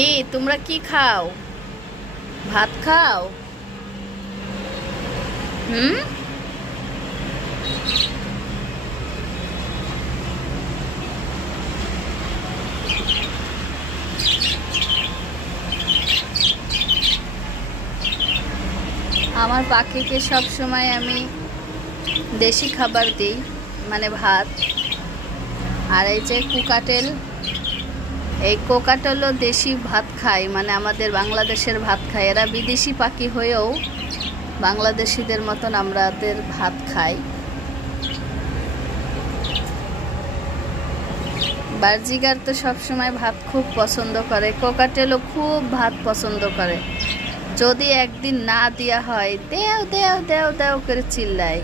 এই তোমরা কি খাও? ভাত খাও? হুম। আমার পাখিকে সব সময় আমি দেশি খাবার দিই, মানে ভাত। আর এই যে কোকাটেল, এই কোকাটেলও দেশি ভাত খায়, মানে আমাদের বাংলাদেশের ভাত খায়। এরা বিদেশি পাখি হয়েও বাংলাদেশিদের মতন আমাদের ভাত খাই। বার্জিগার তো সবসময় ভাত খুব পছন্দ করে, কোকাটেলও খুব ভাত পছন্দ করে। যদি একদিন না দেওয়া হয়, দেও দেও দেও দেও করে চিল্লায়।